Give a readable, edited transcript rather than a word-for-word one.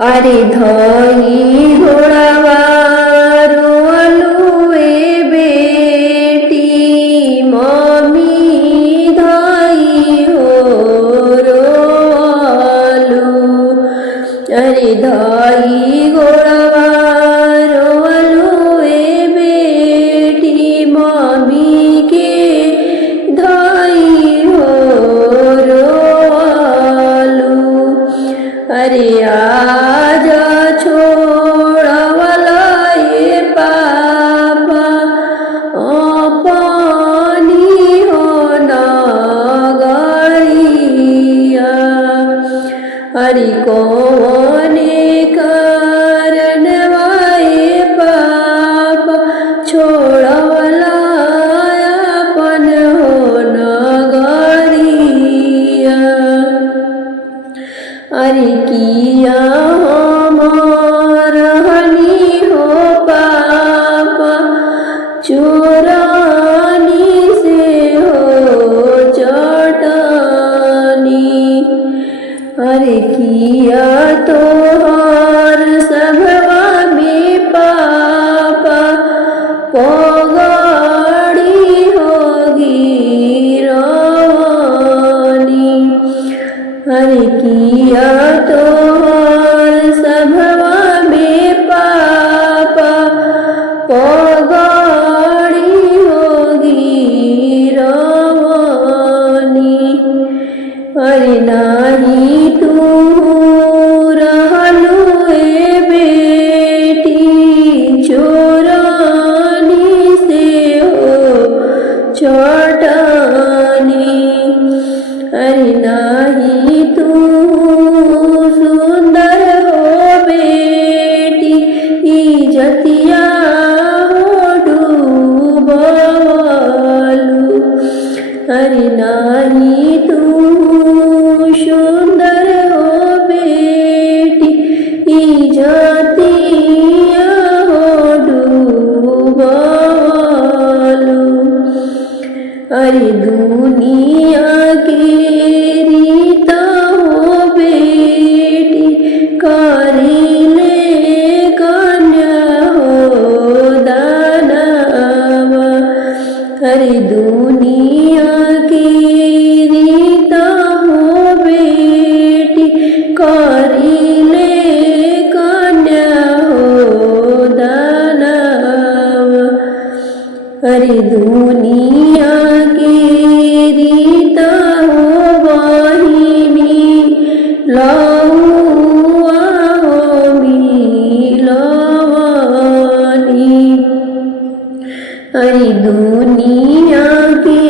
अरे धई घोड़ावारो अलुए बेटी मम्मी धई हो रोलू। अरे धई घोड़ावारो अलुए बेटी मम्मी के धई हो रोलू। अरे आज छोड़वला ये पापा अपनी हो नगरिया। अरे कौने कारणवा ये पापा छोड़वला अपन हो नगरिया। अरे किया हमार हनी हो पापा चोरानी से हो चटनी। अरे किया तोहार सभवा में पापा पगड़ी होगी रवानी। अरे किया तोहार सभवा में पापा पगड़ी होगी रवानी। अरे नाही तू रहलू ए बेटी चोरानी से हो चटनी। अरे नाही तू सुंदर हो बेटी इजतिया हो डूबलू। अरे नाही तू सुंदर हो बेटी इजतिया हो डूबलू। अरे दुनिया के रीता हो बेटी करीले कन्या हो दानवा। अरे दुनिया के रीता हो बेटी करीले कन्या हो दानवा। अरे दुनिया के रीता हो बहिनी लौआ हो मिलवानी। अरे दुनिया के